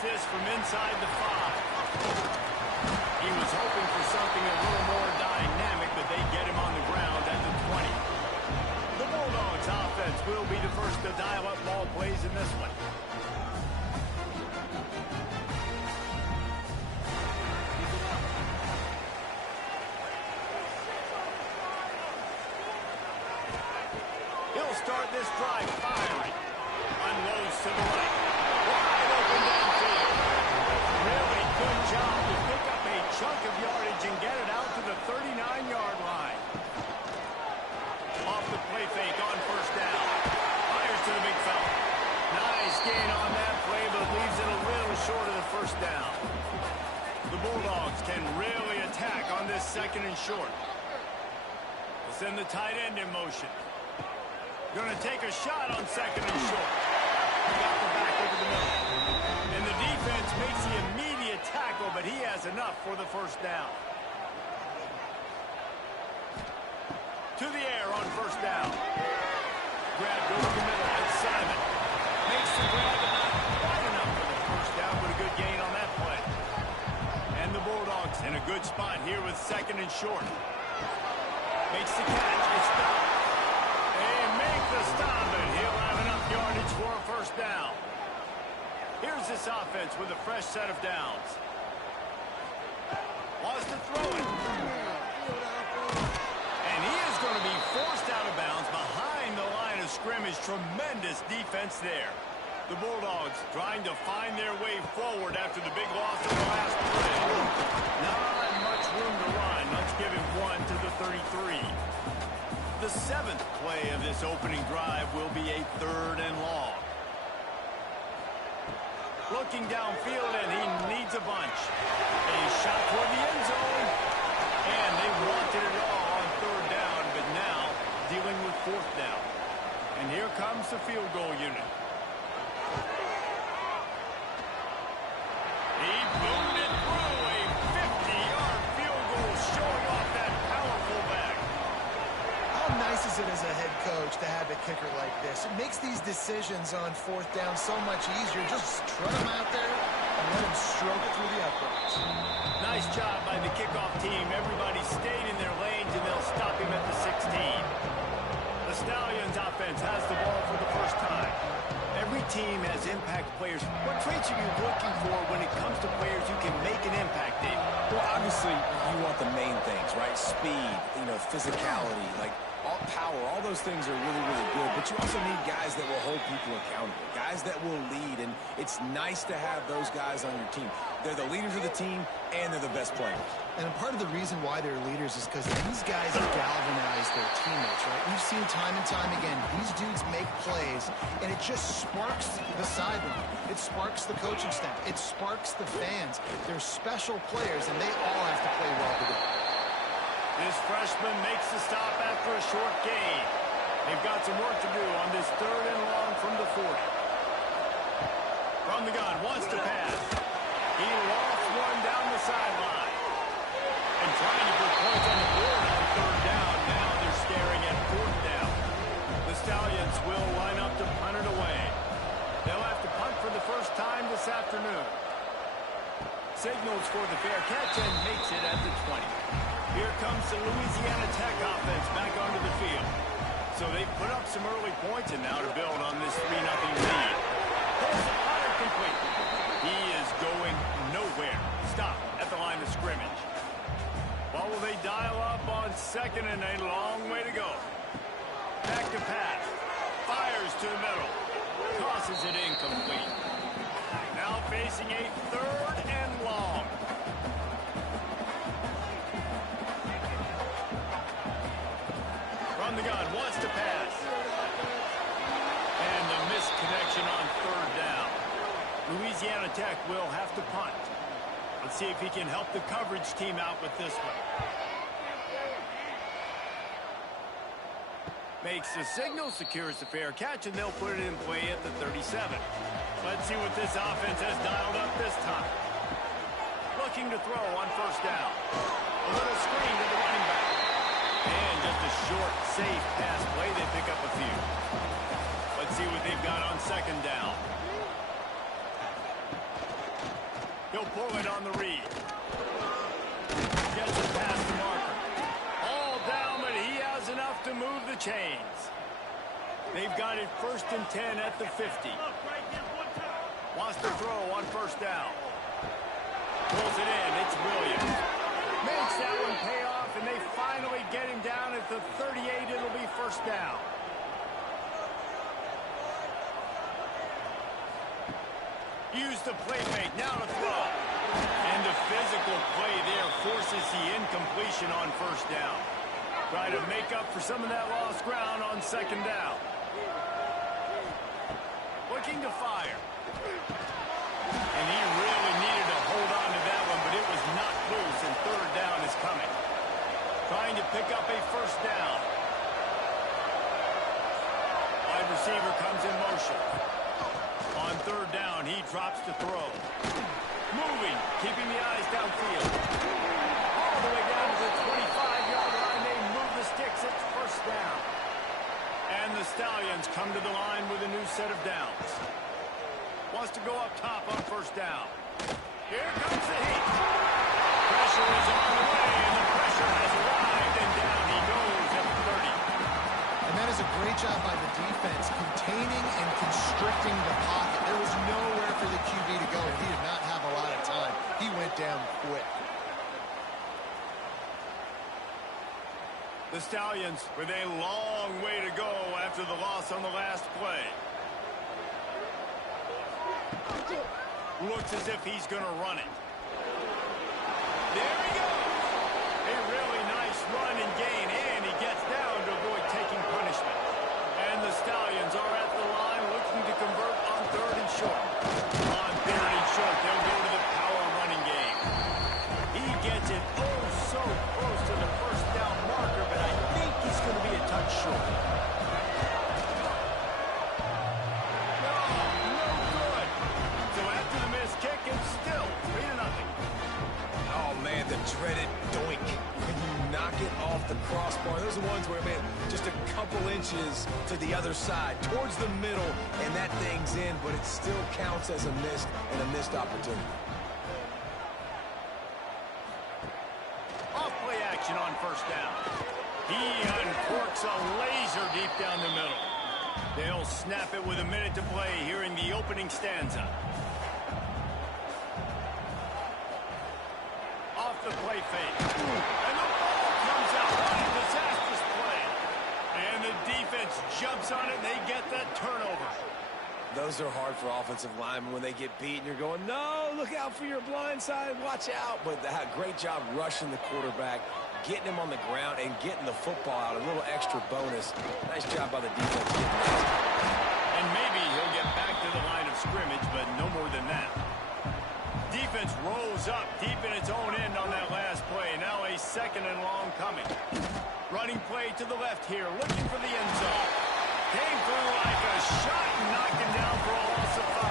this from inside the 5. He was hoping for something a little more dynamic, but they get him on the ground at the 20. The Bulldogs offense will be the first to dial up ball plays in this one. He'll start this drive firing. Unloads to the right. Wide open downfield. Really good job to pick up a chunk of yardage and get it out to the 39-yard line. Off the play fake on first down. Fires to the big fella. Nice gain on that play, but leaves it a little short of the first down. The Bulldogs can really attack on this second and short. We'll send the tight end in motion. Going to take a shot on second and short. Got the back over the middle. And the defense makes the immediate tackle, but he has enough for the first down. To the air on first down. Grab goes to the middle. It's Simon. Makes the grab, but not quite enough for the first down, but a good gain on that play. And the Bulldogs in a good spot here with second and short. Makes the catch. It's stopped. They make the stop, and he'll have enough yardage for a first down. Here's this offense with a fresh set of downs. Wants to throw it. And he is going to be forced out of bounds behind the line of scrimmage. Tremendous defense there. The Bulldogs trying to find their way forward after the big loss of the last play. Not much room to run. Let's give him one to the 33. The 7th play of this opening drive will be a 3rd and long. Looking downfield, and he needs a bunch. A shot toward the end zone. And they wanted it all on 3rd down, but now dealing with 4th down. And here comes the field goal unit. He boomed it through. A 50-yard field goal showing off that powerful back. How nice is it as a head coach to have a kicker like this? It makes these decisions on 4th down so much easier. Just trot him out there and let him stroke it through the uprights. Nice job by the kickoff team. Everybody stayed in their lanes, and they'll stop him at the 16. The Stallions offense has the ball for the first time. Every team has impact players. What traits are you looking for when it comes to players who can make an impact, Dave? Well, obviously, you want the main things, right? Speed, physicality, like all power, all those things are really, really good. But you also need guys that will hold people accountable, guys that will lead. And it's nice to have those guys on your team. They're the leaders of the team, and they're the best players. And part of the reason why they're leaders is because these guys galvanize their teammates, right? We've seen time and time again, these dudes make plays, and it just sparks the sideline. It sparks the coaching staff. It sparks the fans. They're special players, and they all have to play well together. This freshman makes the stop after a short gain. They've got some work to do on this 3rd and long from the 40. From the gun, wants to pass. He lost one down the sideline. And trying to put points on the board on 3rd down. Now they're staring at 4th down. The Stallions will line up to punt it away. They'll have to punt for the first time this afternoon. Signals for the fair catch and makes it at the 20. Here comes the Louisiana Tech offense back onto the field. So they put up some early points, and now to build on this 3-0 lead. Pulls the punt complete. He is going nowhere. Stop at the line of scrimmage. What will they dial up on 2nd and a long way to go? Back to pass. Fires to the middle. Tosses it incomplete. Now facing a 3rd and long. From the gun, wants to pass. And the missed connection on 3rd down. Louisiana Tech will have to punt. Let's see if he can help the coverage team out with this one. Makes the signal, secures the fair catch, and they'll put it in play at the 37. Let's see what this offense has dialed up this time. Looking to throw on first down. A little screen to the running back. And just a short, safe pass play. They pick up a few. Let's see what they've got on 2nd down. He'll pull it on the read. Gets it past the marker. All down, but he has enough to move the chains. They've got it 1st and 10 at the 50. Wants to throw on 1st down. Pulls it in. It's Williams. Makes that one pay off, and they finally get him down at the 38. It'll be 1st down. Use the play fake. Now to throw. And the physical play there forces the incompletion on 1st down. Try to make up for some of that lost ground on 2nd down. Looking to fire. And he really needed to hold on to that one, but it was not loose, and 3rd down is coming. Trying to pick up a 1st down. Wide receiver comes in motion. On 3rd down, he drops to throw. Moving, keeping the eyes downfield. All the way down to the 25-yard line. They move the sticks. It's 1st down. And the Stallions come to the line with a new set of downs. Wants to go up top on 1st down. Here comes the heat. Pressure is on the way, and the pressure has arrived, and down he goes at the 30. And that is a great job by the defense, containing and constricting the pocket. There was nowhere for the QB to go, and he did not have a lot of time. He went down quick. The Stallions with a long way to go after the loss on the last play. Looks as if he's going to run it. There he goes. A really nice run and gain, and he gets down to avoid taking punishment. And the Stallions are at the line looking to convert on 3rd and short. On 3rd and short, they'll go to the power running game. He gets it oh so close to the 1st down marker, but I think he's going to be a touch short. Dreaded doink when you knock it off the crossbar. Those are the ones where, man, just a couple inches to the other side, towards the middle, and that thing's in, but it still counts as a missed opportunity. Off play action on 1st down. He uncorks a laser deep down the middle. They'll snap it with a minute to play here in the opening stanza. The play fake. And the ball comes out. What a disastrous play. And the defense jumps on it, and they get that turnover. Those are hard for offensive linemen when they get beat, and you're going, no, look out for your blind side, watch out. But great job rushing the quarterback, getting him on the ground, and getting the football out. A little extra bonus. Nice job by the defense getting that. And maybe he'll get back to the line of scrimmage, but no more than that. Defense rolls up deep in its own end on that last play. Now a 2nd and long coming. Running play to the left here, looking for the end zone. Came through like a shot and knocked him down for a loss of 5.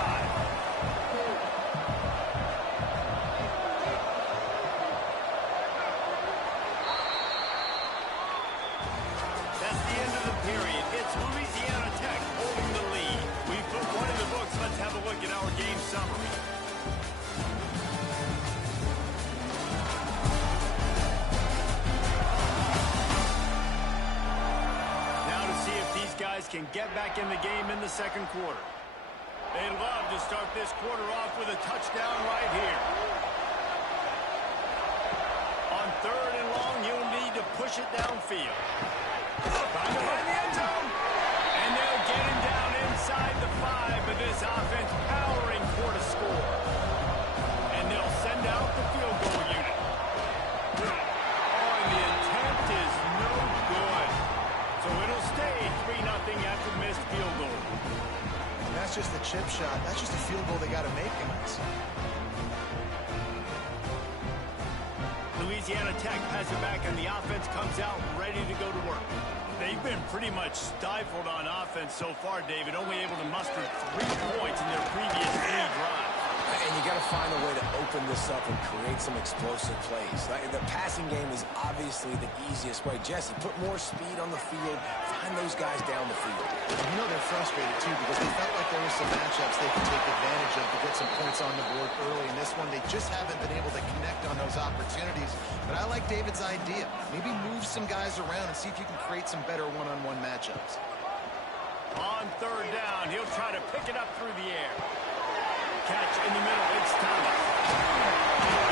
That's the end of the period. It's Louisiana Tech holding the lead. We put one in the books. Let's have a look at our game summary. Can get back in the game in the 2nd quarter. They'd love to start this quarter off with a touchdown right here. On 3rd and long, you'll need to push it downfield. Trying to find the end zone. And they'll get him down inside the 5, but this offense powering for to score. And they'll send out the field goal unit. Oh, and the attempt is no good. So it'll stay 3-0 after the missed field goal. And that's just the chip shot. That's just a field goal they got to make, guys. Louisiana Tech has it back, and the offense comes out ready to go to work. They've been pretty much stifled on offense so far, David, only able to muster 3 points in their previous 3 drives. And you got to find a way to open this up and create some explosive plays. The passing game is obviously the easiest way. Jesse, put more speed on the field, find those guys down the field. You know they're frustrated, too, because they felt like there were some matchups they could take advantage of to get some points on the board early. In this one, they just haven't been able to connect on those opportunities. But I like David's idea. Maybe move some guys around and see if you can create some better one-on-one matchups. On third down, he'll try to pick it up through the air. Catch in the middle, it's Thomas.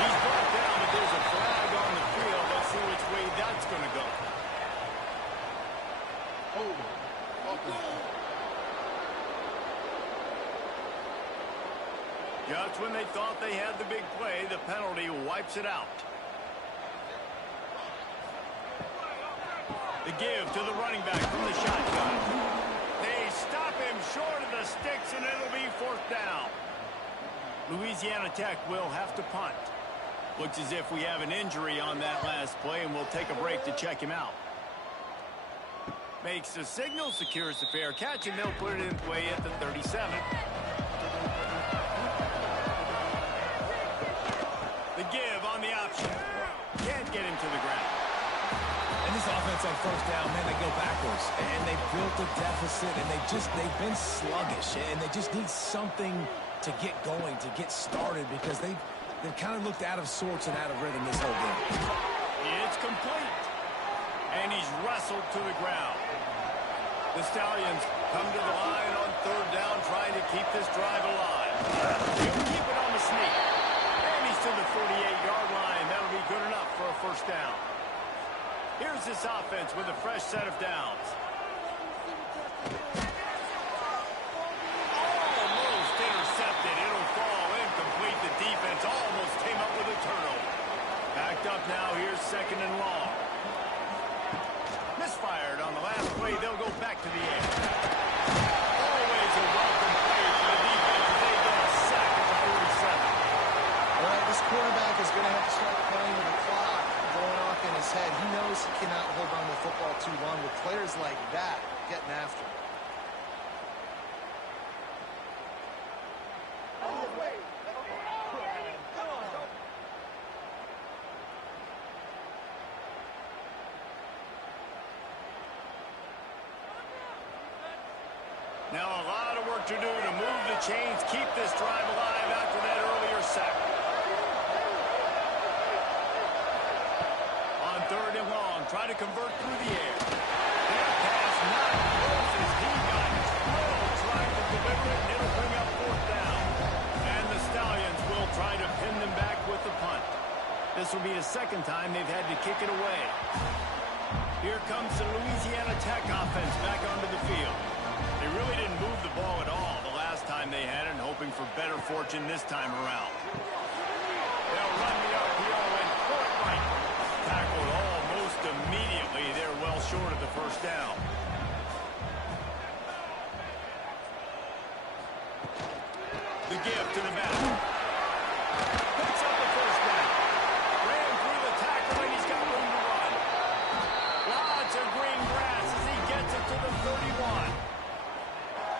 He's brought down, but there's a flag on the field. Let's see which way that's going to go. Just when they thought they had the big play, the penalty wipes it out. The give to the running back from the shotgun. They stop him short of the sticks, and it'll be fourth down. Louisiana Tech will have to punt. Looks as if we have an injury on that last play, and we'll take a break to check him out. Makes the signal, secures the fair catch, and they'll put it in play at the 37. The give on the option. Can't get him to the ground. And this offense on first down, man, they go backwards. And they built a deficit, and they've been sluggish. And they just need something to get going, to get started, because they've kind of looked out of sorts and out of rhythm this whole game. It's complete. And he's wrestled to the ground. The Stallions come to the line on third down, trying to keep this drive alive. He'll keep it on the sneak. And he's to the 48-yard line. That'll be good enough for a first down. Here's this offense with a fresh set of downs. Almost intercepted. It'll fall incomplete. The defense almost came up with a turnover. Backed up now. Here's second and long. Misfired on the last play. They'll go back to the air. Always a welcome play for the defense as they get a sack at the 47. All right, this quarterback is going to have to start playing with the clock going off in his head. He knows he cannot hold on to the football too long with players like that getting after him. Now a lot of work to do to move the chains, keep this drive alive after that earlier sack. On third and long, try to convert through the air. That pass not close as he got thrown, trying to deliver it, and it'll bring up fourth down. And the Stallions will try to pin them back with the punt. This will be the second time they've had to kick it away. Here comes the Louisiana Tech offense back onto the field. They really didn't move the ball at all the last time they had it, and hoping for better fortune this time around. They'll run the RPO and point right. Tackled almost immediately. They're well short of the first down. The give to the back. Picks up the first down. Ran through the tackle, and he's got room to run. Lots of green grass as he gets it to the 31.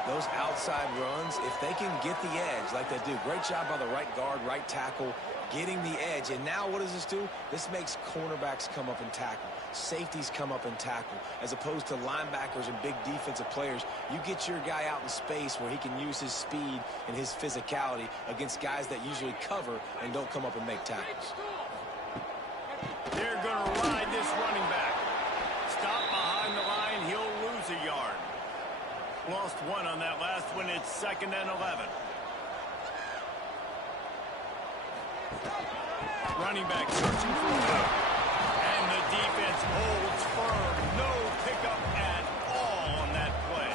Those outside runs, if they can get the edge like they do, great job by the right guard, right tackle, getting the edge. And now what does this do? This makes cornerbacks come up and tackle. Safeties come up and tackle. As opposed to linebackers and big defensive players, you get your guy out in space where he can use his speed and his physicality against guys that usually cover and don't come up and make tackles. They're going to ride this running back. Stop behind the line, he'll lose a yard. Lost one on that last one. It's second and 11. Running back searching for a way. And the defense holds firm. No pickup at all on that play.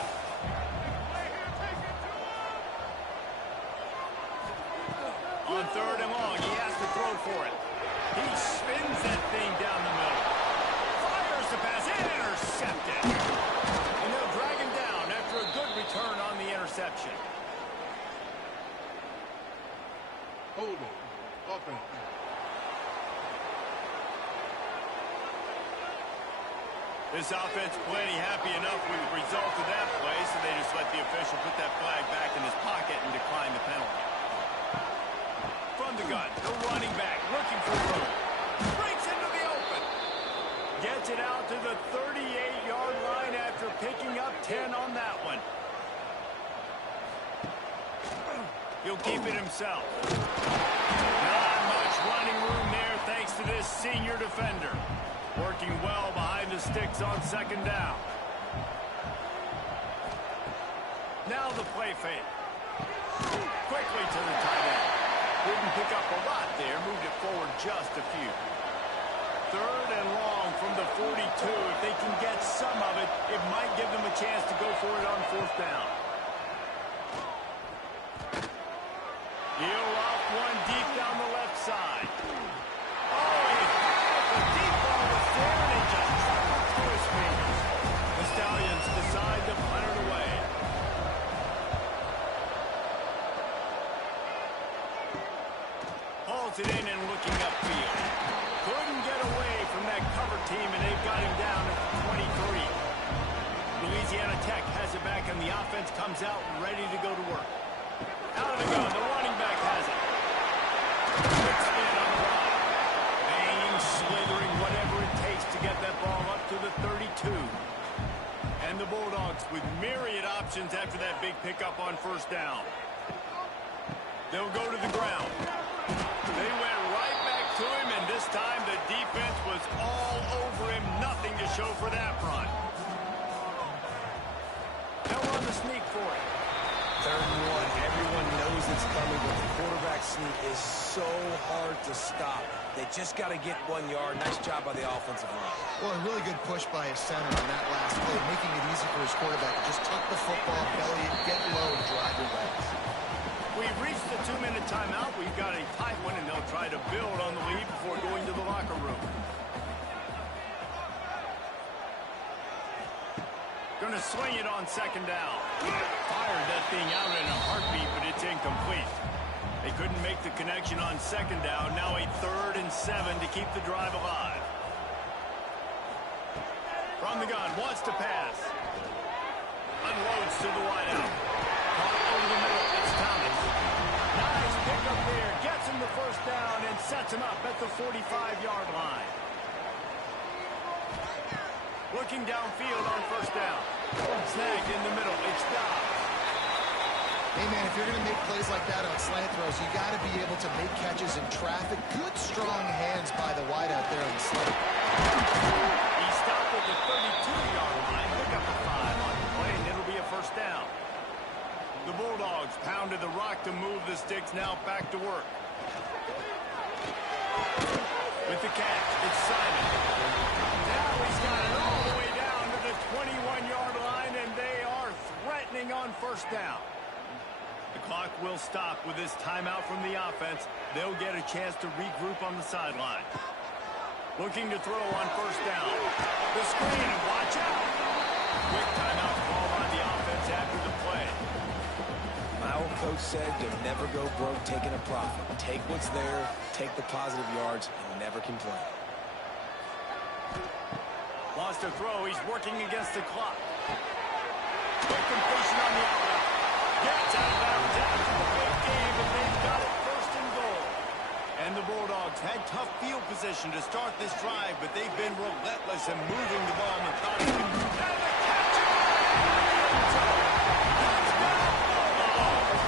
On third and long, he has to throw for it. He spins that thing down the middle. Fires the pass. Intercepted. And they'll drag him down after a good return on the interception. Hold it. Offense. This offense plenty happy enough with the result of that play, so they just let the official put that flag back in his pocket and decline the penalty. From the gun, the running back looking for room. Breaks into the open. Gets it out to the 38-yard line after picking himself. Not much running room there thanks to this senior defender. Working well behind the sticks on second down. Now the play fake. Quickly to the tight end. Didn't pick up a lot there. Moved it forward just a few. Third and long from the 42. If they can get some of it, it might give them a chance to go for it on fourth down. He'll off one deep down the left side. Oh, the deep ball was there, and it just traveled through his fingers. The Stallions decide to punt it away. Hauls it in and looking upfield. Couldn't get away from that cover team, and they've got him down at the 23. Louisiana Tech has it back, and the offense comes out ready to go to work. Out of the gun, the running back has it. Quick spin on the run. Banging, slithering, whatever it takes to get that ball up to the 32. And the Bulldogs with myriad options after that big pickup on first down. They'll go to the ground. They went right back to him, and this time the defense was all over him. Nothing to show for that run. They'll run the sneak for it. Third and one. Everyone knows it's coming, but the quarterback sneak is so hard to stop. They just got to get 1 yard. Nice job by the offensive line. Well, a really good push by his center on that last play, making it easy for his quarterback to just tuck the football, belly it, get low, and drive your legs. We've reached the 2-minute timeout. We've got a tight one, and they'll try to build on the lead before going to the locker room. Going to swing it on second down. Fired that thing out in a heartbeat, but it's incomplete. They couldn't make the connection on second down. Now a 3rd and 7 to keep the drive alive. From the gun, wants to pass. Unloads to the wideout. Caught over the middle. It's Thomas. Nice pickup there. Gets him the first down and sets him up at the 45-yard line. Looking downfield on first down. Snagged in the middle. It's Dobbs. Hey, man, if you're going to make plays like that on slant throws, you got to be able to make catches in traffic. Good, strong hands by the wideout there on the slant. He stopped at the 32-yard line. Pick up a 5 on the play, and it'll be a first down. The Bulldogs pounded the rock to move the sticks. Now back to work. With the catch, it's Simon. Now he's got it all the way down to the 21-yard line, and they are threatening on first down. The clock will stop with this timeout from the offense. They'll get a chance to regroup on the sideline. Looking to throw on first down. The screen, and watch out. Quick timeout call on the offense after the play. My old coach said you'll never go broke taking a profit. Take what's there, take the positive yards, and never complain. Lost a throw. He's working against the clock. Quick completion on the outlet. Gets out of bounds after the big game, and they've got it first and goal. And the Bulldogs had tough field position to start this drive, but they've been relentless in moving the ball methodically. And the catch in the end zone. Touchdown, Bulldogs!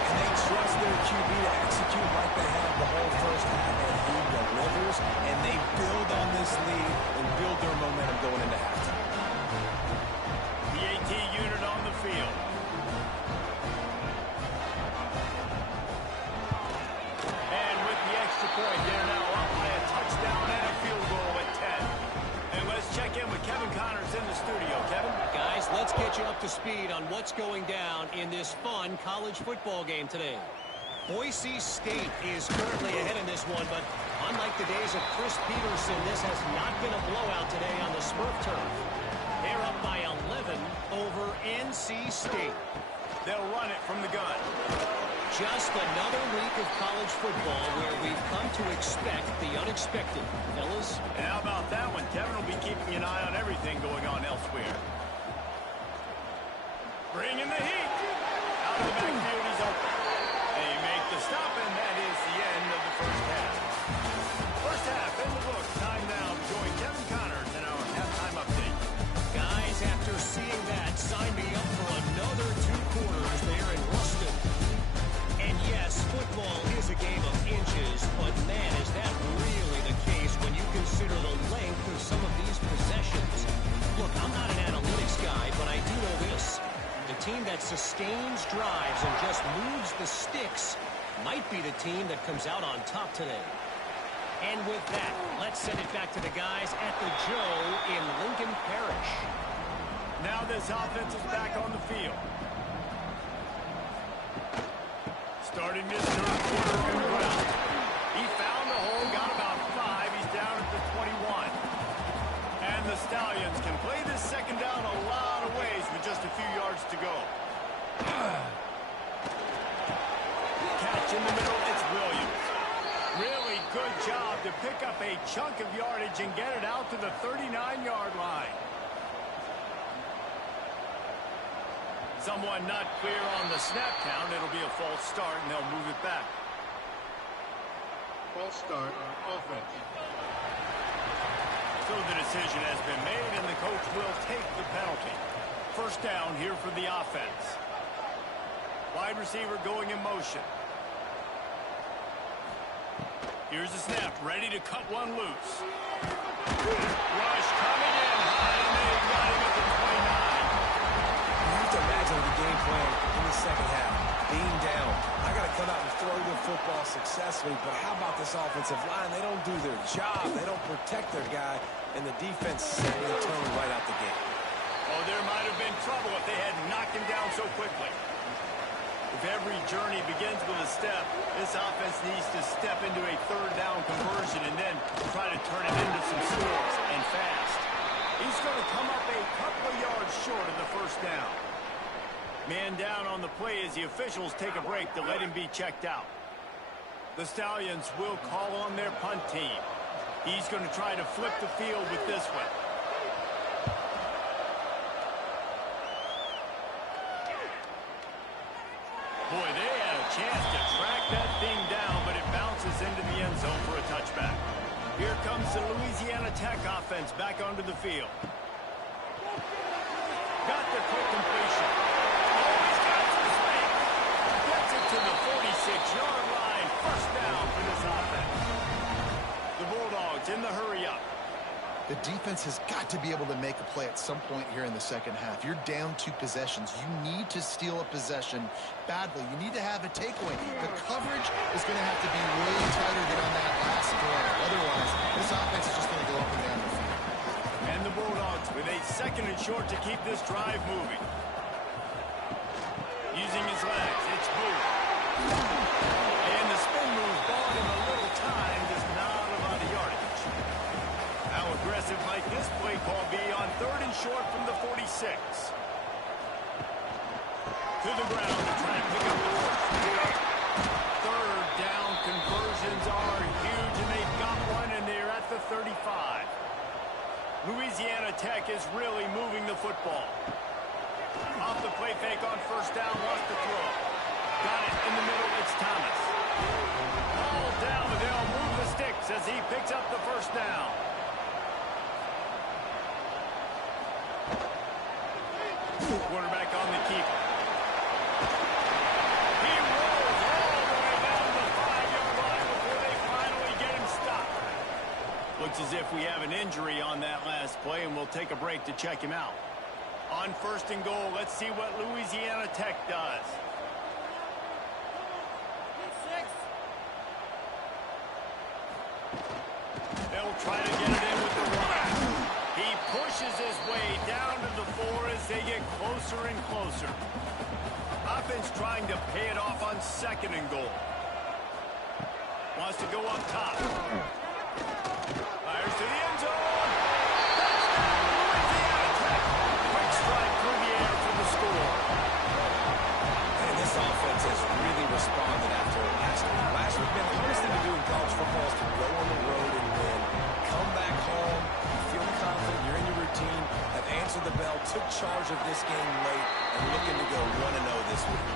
And they trust their QB to execute like they have the whole first half, and he delivers, and they build on this lead and build their momentum going into halftime. The AT unit on the field. And with the extra point, they're now up by a touchdown and a field goal at 10. And let's check in with Kevin Connors in the studio. Kevin? Guys, let's get you up to speed on what's going down in this fun college football game today. Boise State is currently ahead in this one, but unlike the days of Chris Peterson, this has not been a blowout today on the Smurf turf. They're up by 11 over NC State. They'll run it from the gun. Just another week of college football where we've come to expect the unexpected. Fellas? And how about that one? Kevin will be keeping an eye on everything going on elsewhere. Bringing the heat. Out of the backfield, he's open. They make the stop, and that is the end of the first half. First half in the books. Time now to join Kevin Connors in our halftime update. Guys, after seeing that, sign me up for another 2 quarters there in Ruston. sustains drives and just moves the sticks might be the team that comes out on top today. And with that, let's send it back to the guys at the Joe in Lincoln Parish. Now this offense is back on the field. Starting this third quarter on the ground. He found a hole, got about 5. He's down at the 21. And the Stallions can play this second down a lot of ways with just a few yards to go. Catch in the middle, it's Williams. Really good job to pick up a chunk of yardage and get it out to the 39-yard line. Someone not clear on the snap count. It'll be a false start, and they'll move it back. False start on offense. So the decision has been made, and the coach will take the penalty. First down here for the offense. Wide receiver going in motion. Here's the snap, ready to cut one loose. Rush coming in high, and they got him at the 29. You have to imagine the game plan in the second half. Being down, I got to come out and throw the football successfully, but how about this offensive line? They don't do their job. They don't protect their guy, and the defense setting the tone right out the gate. Oh, there might have been trouble if they had knocked him down so quickly. If every journey begins with a step, this offense needs to step into a third down conversion and then try to turn it into some scores, and fast. He's going to come up a couple of yards short of the first down. Man down on the play as the officials take a break to let him be checked out. The Stallions will call on their punt team. He's going to try to flip the field with this one. Boy, they had a chance to track that thing down, but it bounces into the end zone for a touchback. Here comes the Louisiana Tech offense back onto the field. Got the quick completion. Oh, he's got some speed. Gets it to the 46-yard line. First down for this offense. The Bulldogs in the hurry-up. The defense has got to be able to make a play at some point here in the second half. You're down 2 possessions. You need to steal a possession badly. You need to have a takeaway. The coverage is going to have to be way tighter than on that last throw. Otherwise, this offense is just going to go up and down the field. And the Bulldogs with a second and short to keep this drive moving. Using his legs, it's Booth. And the spin move bought him a little time, does not allow the yardage. How aggressive might this play call be on third and short from the 46? To the ground to try and pick up the work. Third down conversions are huge, and they've got one, and they're at the 35. Louisiana Tech is really moving the football. Off the play fake on first down, lost the throw. Got it in the middle, it's Thomas. All down, but they'll move the sticks as he picks up the first down. Quarterback on the keeper. He rolls all the way down to the 5-yard line before they finally get him stopped. Looks as if we have an injury on that last play, and we'll take a break to check him out. On first and goal, let's see what Louisiana Tech does. They'll try to get it in with the run. He pushes his way down to the 4 as they get closer and closer. Offense trying to pay it off on second and goal. Wants to go up top. Fires to the end zone. Touchdown, Louisiana Tech. Quick strike through the air for the score. And this offense has really responded after last week. Last week, man, the hardest thing to do in college football is to go on the road and win. Come back home, you feel confident, you're in your routine, have answered the bell, took charge of this game late, and looking to go 1-0 this week.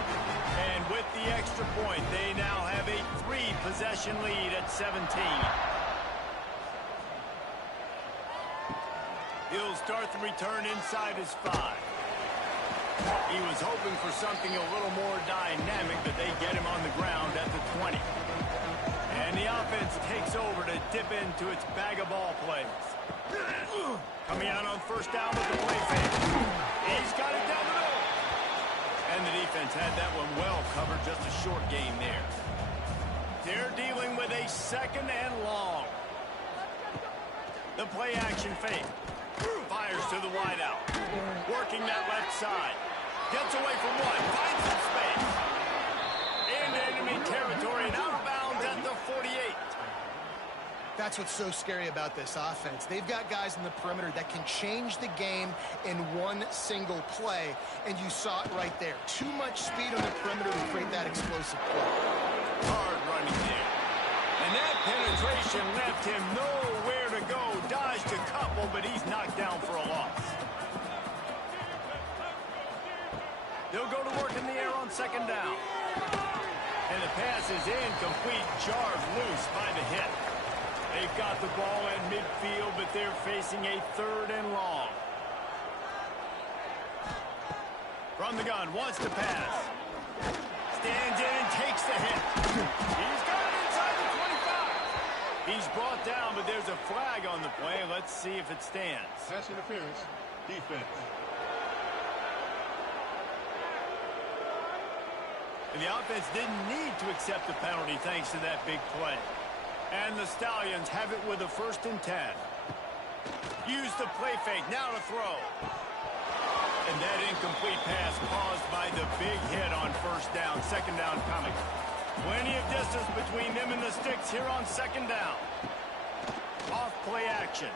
And with the extra point, they now have a 3-possession lead at 17. He'll start the return inside his 5. He was hoping for something a little more dynamic, but they get him on the ground at the 20. And the offense takes over to dip into its bag of ball plays. Coming out on first down with the play fake. He's got it down the middle. And the defense had that one well covered, just a short gain there. They're dealing with a 2nd and long. The play action fake. Fires to the wideout. Working that left side. Gets away from one. Finds some space. Into enemy territory and out of bounds at the 48. That's what's so scary about this offense. They've got guys in the perimeter that can change the game in one single play, and you saw it right there. Too much speed on the perimeter to create that explosive play. Hard running there. And that penetration left him nowhere to go. Dodged a couple, but he's knocked down for a loss. They'll go to work in the air on 2nd down. And the pass is incomplete, jarred loose by the hit. They've got the ball at midfield, but they're facing a 3rd and long. From the gun, wants to pass. Stands in and takes the hit. He's got it inside the 25. He's brought down, but there's a flag on the play. Let's see if it stands. Pass interference. Defense. And the offense didn't need to accept the penalty thanks to that big play. And the Stallions have it with a 1st and 10. Use the play fake, now to throw. And that incomplete pass caused by the big hit on 1st down, 2nd down coming. Plenty of distance between them and the sticks here on 2nd down. Off play action.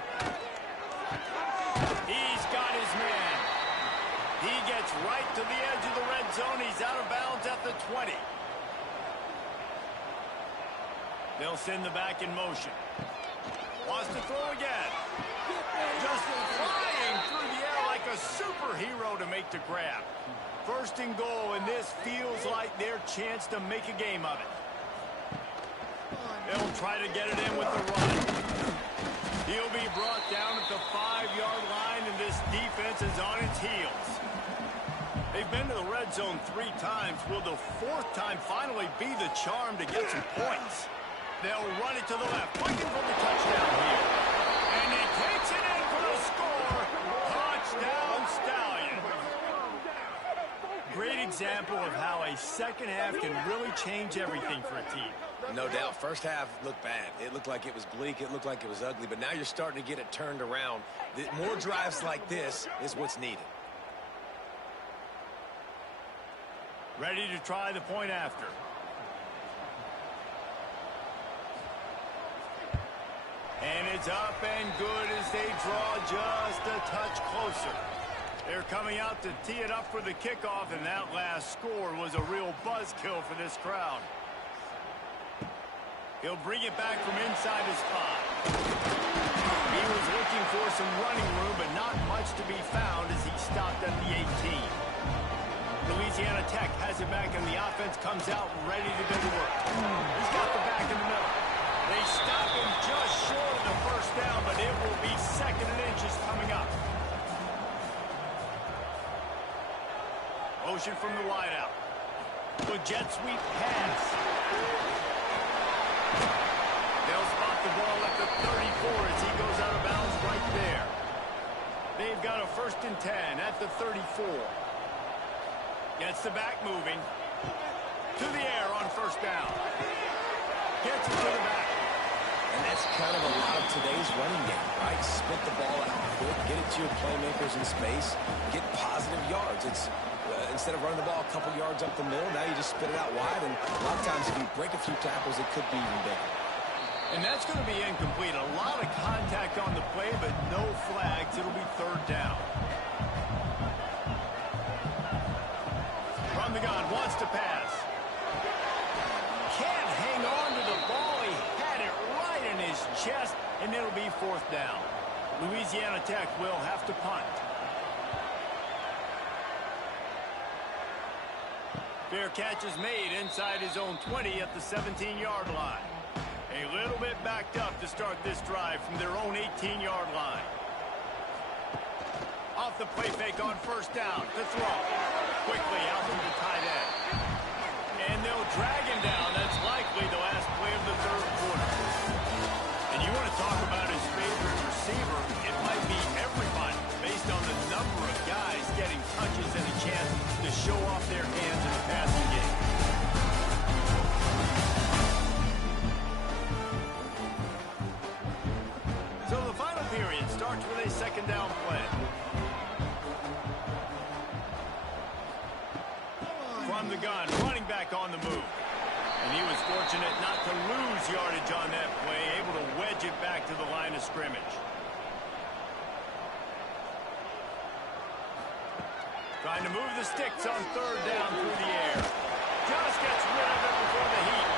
He's got his man. He gets right to the edge of the red zone. He's out of bounds at the 20. They'll send the back in motion. Wants to throw again. Just flying through the air like a superhero to make the grab. 1st and goal, and this feels like their chance to make a game of it. They'll try to get it in with the run. He'll be brought down at the 5-yard line, and this defense is on its heels. They've been to the red zone 3 times. Will the 4th time finally be the charm to get some points? They'll run it to the left, looking for the touchdown here. And he takes it in for the score. Touchdown, Stallions. Great example of how a 2nd half can really change everything for a team. No doubt. 1st half looked bad. It looked like it was bleak. It looked like it was ugly. But now you're starting to get it turned around. More drives like this is what's needed. Ready to try the point after. And it's up and good as they draw just a touch closer. They're coming out to tee it up for the kickoff, and that last score was a real buzzkill for this crowd. He'll bring it back from inside his 5. He was looking for some running room, but not much to be found as he stopped at the 18. Louisiana Tech has it back, and the offense comes out ready to go to work. He's got the back in the middle. They stop him just short of the 1st down, but it will be 2nd and inches coming up. Motion from the wideout. The jet sweep pass. They'll spot the ball at the 34 as he goes out of bounds right there. They've got a 1st and 10 at the 34. Gets the back moving. To the air on 1st down. Gets it to the back. And that's kind of a lot of today's running game, right? Spit the ball out quick, get it to your playmakers in space, get positive yards. It's instead of running the ball a couple yards up the middle, now you just spit it out wide, and a lot of times if you break a few tackles, it could be even bigger. And that's going to be incomplete. A lot of contact on the play, but no flags. It'll be 3rd down. From the gun, wants to pass. Can't hang on to the ball. He had it right in his chest, and it'll be 4th down. Louisiana Tech will have to punt. Fair catch is made inside his own 20 at the 17-yard line. A little bit backed up to start this drive from their own 18-yard line. Off the play fake on 1st down to throw. Quickly out to the tight end. And they'll drag him down. That's likely the last play of the 3rd quarter. And you want to talk about his favorite receiver, it might be everybody based on the number of guys getting touches and a chance to show off their second down play. From the gun, running back on the move. And he was fortunate not to lose yardage on that play, able to wedge it back to the line of scrimmage. Trying to move the sticks on third down through the air. Just gets rid of it before the heat.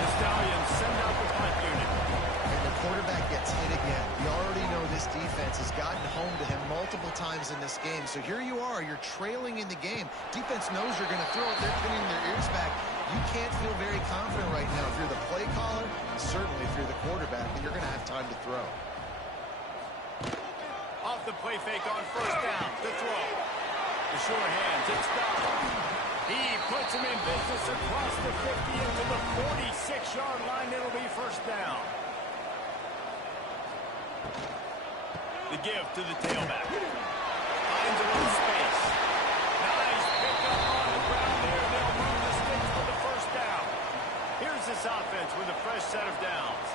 The Stallions send out the punt unit. And the quarterback gets hit again. We already know this defense has gotten home to him multiple times in this game. So here you are, you're trailing in the game. Defense knows you're going to throw it. They're pinning their ears back. You can't feel very confident right now if you're the play caller, certainly if you're the quarterback, that you're going to have time to throw. Off the play fake on first down to throw. The short hands, it's stopped. He puts him in business across the 50 into the 46-yard line. It'll be first down. The give to the tailback. Finds a little space. Nice pickup on the ground there. They'll move the sticks for the first down. Here's this offense with a fresh set of downs.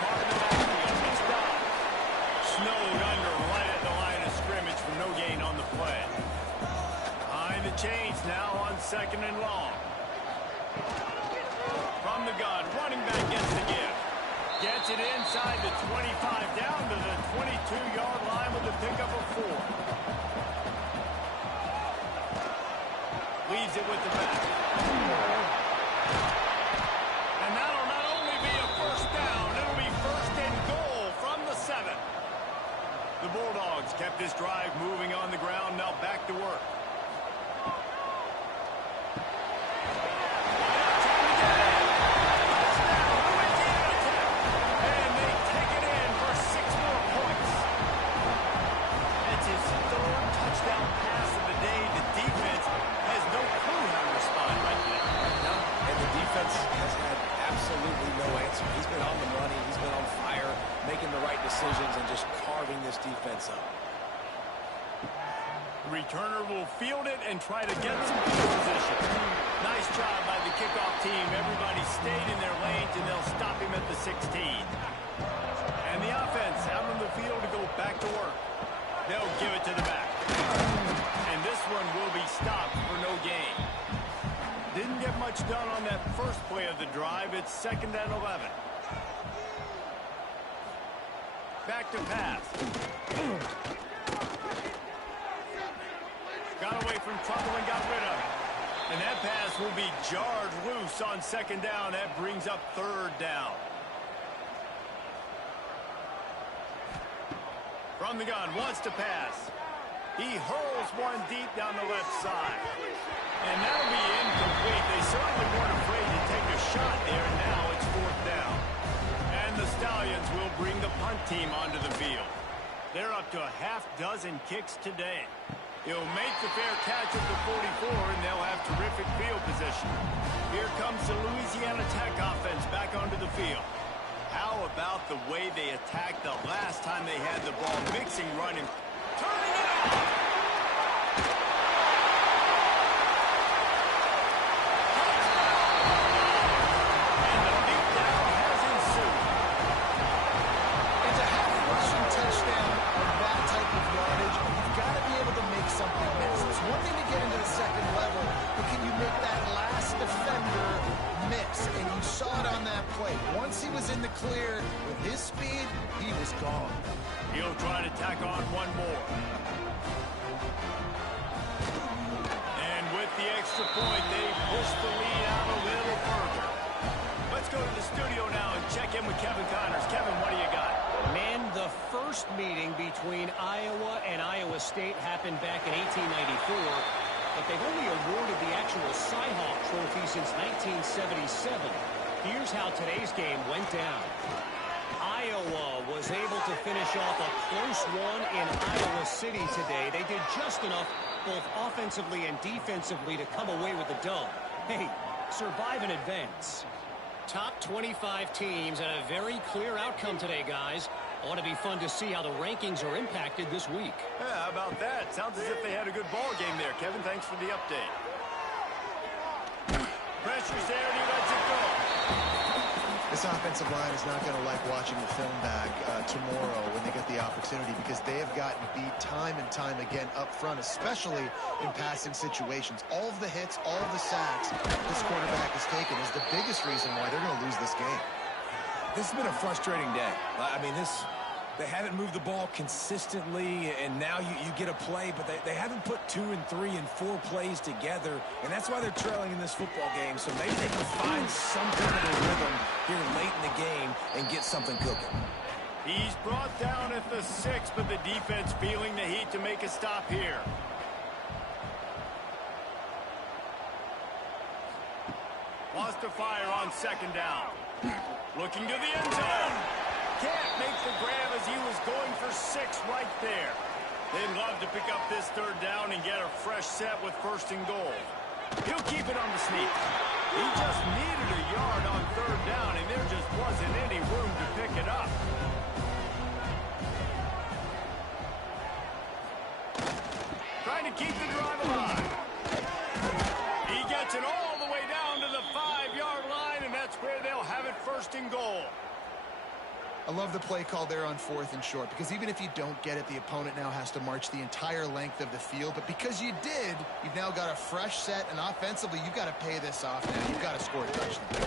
Part of the backfield. It's down. Snowed under right at the line of scrimmage for no gain on the play. Behind the chains now on second and long. From the gun, running back gets the give. Gets it inside the 25, down to the 22-yard line with a pickup of 4. Leaves it with the back. And that'll not only be a first down, it'll be first and goal from the 7. The Bulldogs kept this drive moving on the ground, now back to work. Decisions and just carving this defense up. Returner will field it and try to get some position. Nice job by the kickoff team. Everybody stayed in their lanes, and they'll stop him at the 16. And the offense out on the field to go back to work. They'll give it to the back. And this one will be stopped for no gain. Didn't get much done on that first play of the drive. It's second and 11. Back to pass. Got away from trouble and got rid of it. And that pass will be jarred loose on second down. That brings up third down. From the gun, wants to pass. He hurls one deep down the left side. And that'll be incomplete. They certainly weren't afraid to take a shot there, and now it's fourth down. And the Stallions will bring the punt team onto the field. They're up to a half-dozen kicks today. He'll make the fair catch at the 44, and they'll have terrific field position. Here comes the Louisiana Tech offense back onto the field. How about the way they attacked the last time they had the ball, mixing, running, turning it off. Once he was in the clear, with his speed, he was gone. He'll try to tack on one more. And with the extra point, they push the lead out a little further. Let's go to the studio now and check in with Kevin Connors. Kevin, what do you got? Men, the first meeting between Iowa and Iowa State happened back in 1894. But they've only awarded the actual Cy-Hawk trophy since 1977. Here's how today's game went down. Iowa was able to finish off a close one in Iowa City today. They did just enough both offensively and defensively to come away with the dub. Hey, survive and advance. Top 25 teams and a very clear outcome today, guys. Ought to be fun to see how the rankings are impacted this week. Yeah, how about that? Sounds as if they had a good ball game there. Kevin, thanks for the update. Pressure's there and he lets it go. The This offensive line is not going to like watching the film back tomorrow when they get the opportunity, because they have gotten beat time and time again up front, especially in passing situations. All of the hits, all of the sacks this quarterback has taken is the biggest reason why they're going to lose this game. This has been a frustrating day. I mean, they haven't moved the ball consistently, and now you get a play, but they haven't put 2 and 3 and 4 plays together, and that's why they're trailing in this football game. So maybe they can find some kind of a rhythm here late in the game and get something cooking. He's brought down at the 6, but the defense feeling the heat to make a stop here. Wants to fire on second down. Looking to the end zone. Can't make the grab as he was going for 6 right there. They'd love to pick up this third down and get a fresh set with 1st and goal. He'll keep it on the sneak. He just needed a yard on third down, and there just wasn't any room to pick it up. Trying to keep the drive alive. He gets it all the way down to the 5-yard line, and that's where they'll have it 1st and goal. I love the play call there on 4th and short, because even if you don't get it, the opponent now has to march the entire length of the field. But because you did, you've now got a fresh set, and offensively, you've got to pay this off now. You've got to score a touchdown.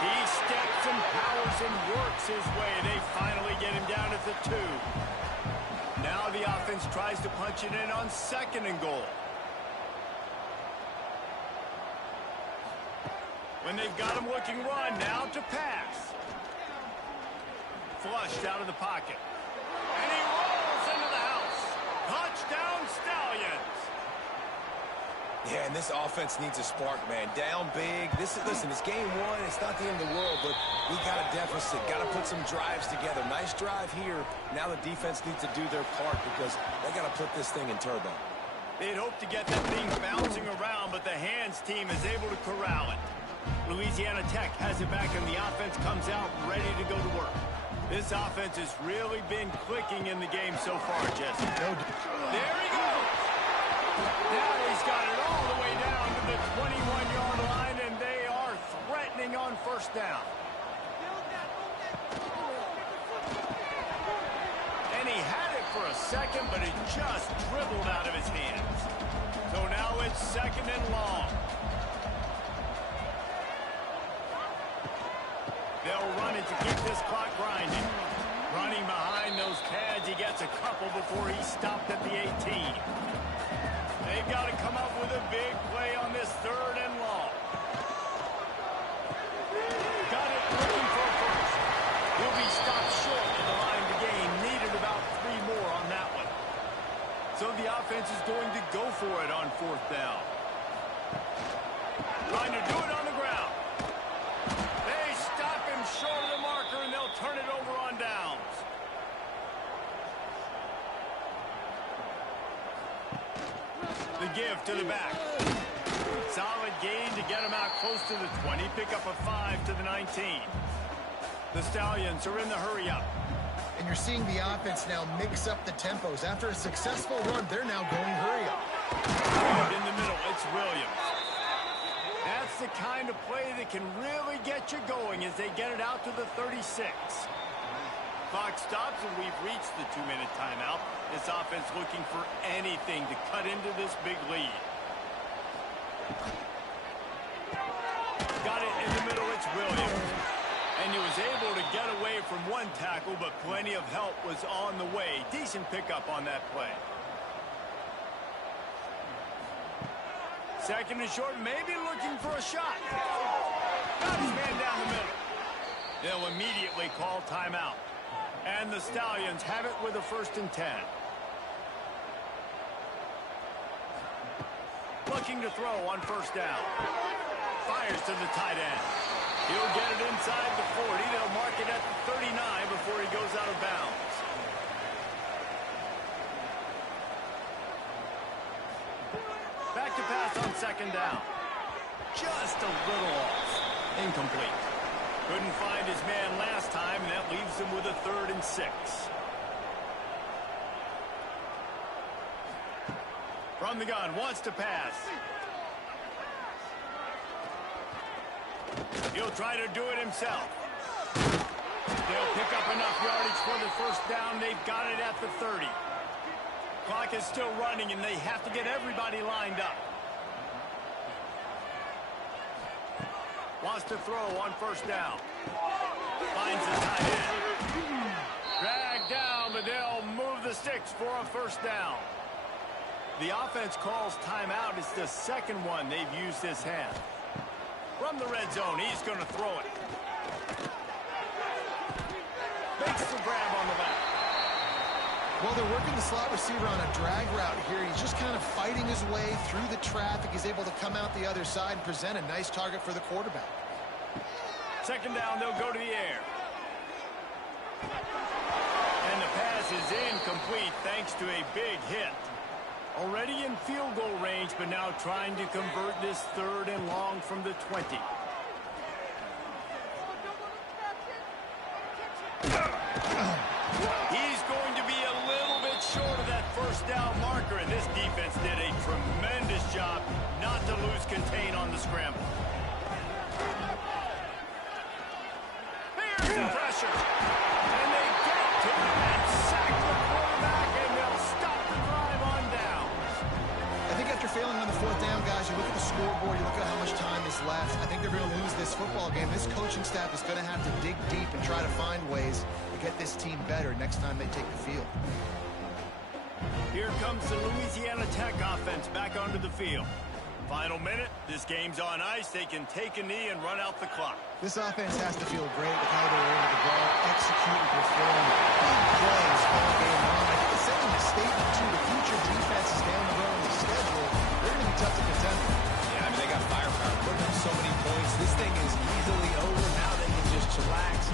He steps and powers and works his way. They finally get him down at the 2. Now the offense tries to punch it in on 2nd and goal. When they've got him looking run, now to pass. Flushed out of the pocket. And he rolls into the house. Touchdown, Stallions. Yeah, and this offense needs a spark, man. Down big. Listen, it's game 1. It's not the end of the world, but we got a deficit. Got to put some drives together. Nice drive here. Now the defense needs to do their part, because they got to put this thing in turbo. They'd hope to get that thing bouncing around, but the hands team is able to corral it. Louisiana Tech has it back, and the offense comes out ready to go to work. This offense has really been clicking in the game so far, Jesse. There he goes. Now he's got it all the way down to the 21-yard line, and they are threatening on 1st down. And he had it for a second, but it just dribbled out of his hands. So now it's 2nd and long. They'll run it to keep this clock grinding. Running behind those pads, he gets a couple before he stopped at the 18. They've got to come up with a big play on this 3rd and long. Got it looking for 1st. He'll be stopped short of the line to gain. Needed about 3 more on that one. So the offense is going to go for it on 4th down. Trying to do it on the ground. Short of the marker, and they'll turn it over on downs. The give to the back. Solid gain to get him out close to the 20. Pick up a 5 to the 19. The Stallions are in the hurry-up. And you're seeing the offense now mix up the tempos. After a successful run, they're now going hurry-up. In the middle, it's Williams. That's the kind of play that can really get you going as they get it out to the 36. Clock stops, and we've reached the 2-minute timeout. This offense looking for anything to cut into this big lead. Got it in the middle, it's Williams. And he was able to get away from one tackle, but plenty of help was on the way. Decent pickup on that play. 2nd and short, maybe looking for a shot. Got his man down the middle. They'll immediately call timeout. And the Stallions have it with a 1st and 10. Looking to throw on 1st down. Fires to the tight end. He'll get it inside the 40. They'll mark it at the 39 before he goes out of bounds. Back to pass on 2nd down. Just a little off. Incomplete. Couldn't find his man last time, and that leaves him with a 3rd and 6. From the gun, wants to pass. He'll try to do it himself. They'll pick up enough yardage for the first down. They've got it at the 30. Clock is still running, and they have to get everybody lined up. Wants to throw on first down. Finds the tight end. Dragged down, but they'll move the sticks for a first down. The offense calls timeout. It's the second one they've used this half. From the red zone, he's going to throw it. Makes the grab on the back. Well, they're working the slot receiver on a drag route here. He's just kind of fighting his way through the traffic. He's able to come out the other side and present a nice target for the quarterback. Second down, they'll go to the air. And the pass is incomplete thanks to a big hit. Already in field goal range, but now trying to convert this 3rd and long from the 20. He's going to be a little bit short of that first down marker, and this defense did a tremendous job not to lose contain on the scramble. Here's the pressure. And they get to him and sack the quarterback, and they'll stop the drive on down. I think after failing on the 4th down, guys, you look at the scoreboard, you look at how much time is left. I think they're going to lose this football game. This coaching staff is going to have to dig deep and try to find ways to get this team better next time they take the field. Here comes the Louisiana Tech offense back onto the field. Final minute, this game's on ice. They can take a knee and run out the clock. This offense has to feel great with how they're able to go